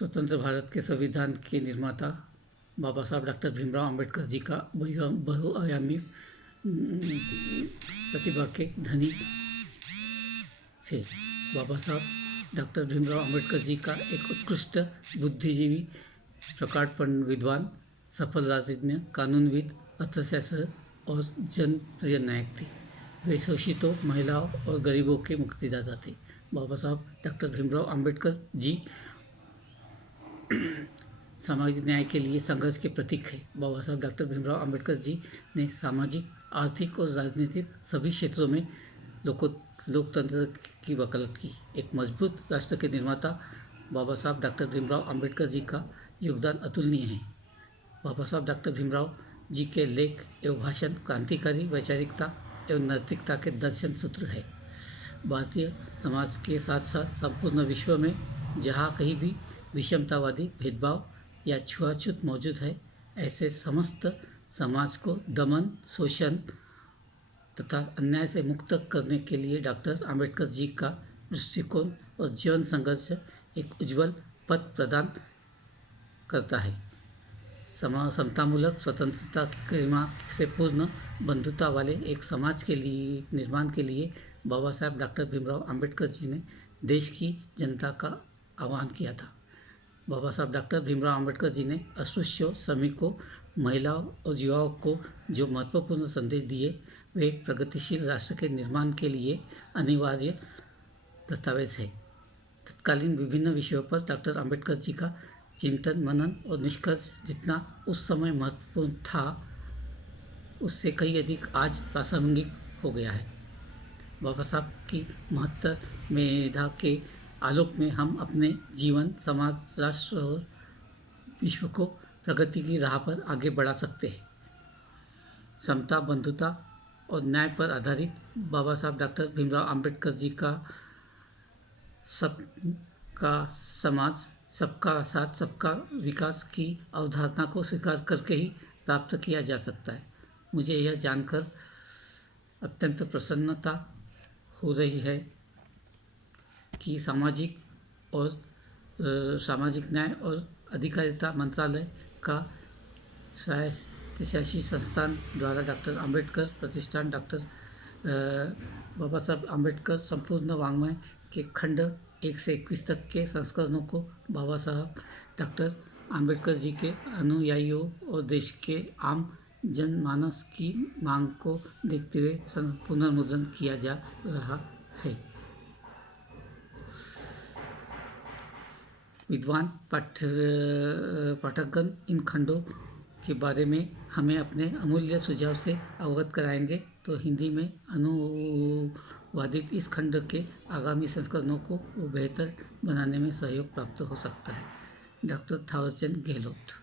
स्वतंत्र भारत के संविधान के निर्माता बाबा साहब डॉक्टर भीमराव अंबेडकर जी का बहुआयामी प्रतिभा के धनी थे। बाबा साहब डॉक्टर भीमराव अंबेडकर जी का एक उत्कृष्ट बुद्धिजीवी, प्रकांड विद्वान, सफल राजनीतिज्ञ, कानूनविद, अर्थशास्त्र और जनप्रिय नायक थे। वे शोषितों, महिलाओं और गरीबों के मुक्तिदाता थे। बाबा साहब डॉक्टर भीमराव अंबेडकर जी सामाजिक न्याय के लिए संघर्ष के प्रतीक है। बाबा साहब डॉक्टर भीमराव अंबेडकर जी ने सामाजिक, आर्थिक और राजनीतिक सभी क्षेत्रों में लोकतंत्र की वकालत की। एक मजबूत राष्ट्र के निर्माता बाबा साहब डॉक्टर भीमराव अंबेडकर जी का योगदान अतुलनीय है। बाबा साहब डॉक्टर भीमराव जी के लेख एवं भाषण क्रांतिकारी वैचारिकता एवं नैतिकता के दर्शन सूत्र है। भारतीय समाज के साथ साथ संपूर्ण विश्व में जहाँ कहीं भी विषमतावादी भेदभाव या छुआछूत मौजूद है, ऐसे समस्त समाज को दमन, शोषण तथा अन्याय से मुक्त करने के लिए डॉक्टर अंबेडकर जी का दृष्टिकोण और जीवन संघर्ष एक उज्जवल पथ प्रदान करता है। समतामूलक, स्वतंत्रता की गरिमा से पूर्ण, बंधुता वाले एक समाज के लिए निर्माण के लिए बाबा साहब डॉक्टर भीमराव अंबेडकर जी ने देश की जनता का आह्वान किया था। बाबा साहब डॉक्टर भीमराव अंबेडकर जी ने अस्पृश्यों, श्रमिकों, महिलाओं और युवाओं को जो महत्वपूर्ण संदेश दिए, वे एक प्रगतिशील राष्ट्र के निर्माण के लिए अनिवार्य दस्तावेज है। तत्कालीन विभिन्न विषयों पर डॉक्टर अंबेडकर जी का चिंतन, मनन और निष्कर्ष जितना उस समय महत्वपूर्ण था, उससे कहीं अधिक आज प्रासंगिक हो गया है। बाबा साहब की महत्तर मेधा के आलोक में हम अपने जीवन, समाज, राष्ट्र और विश्व को प्रगति की राह पर आगे बढ़ा सकते हैं। समता, बंधुता और न्याय पर आधारित बाबा साहब डॉक्टर भीमराव अंबेडकर जी का सबका समाज, सबका साथ, सबका विकास की अवधारणा को स्वीकार करके ही प्राप्त किया जा सकता है। मुझे यह जानकर अत्यंत प्रसन्नता हो रही है कि सामाजिक न्याय और अधिकारिता मंत्रालय का स्वायत्तशासी संस्थान द्वारा डॉक्टर अंबेडकर प्रतिष्ठान, डॉक्टर बाबा साहब अंबेडकर संपूर्ण वाङ्मय के खंड 1 से 21 तक के संस्करणों को बाबा साहब डॉक्टर अंबेडकर जी के अनुयायियों और देश के आम जनमानस की मांग को देखते हुए पुनर्मुद्रण किया जा रहा है। विद्वान पाठकगण इन खंडों के बारे में हमें अपने अमूल्य सुझाव से अवगत कराएंगे, तो हिंदी में अनुवादित इस खंड के आगामी संस्करणों को बेहतर बनाने में सहयोग प्राप्त हो सकता है। डॉक्टर थावरचंद गहलोत।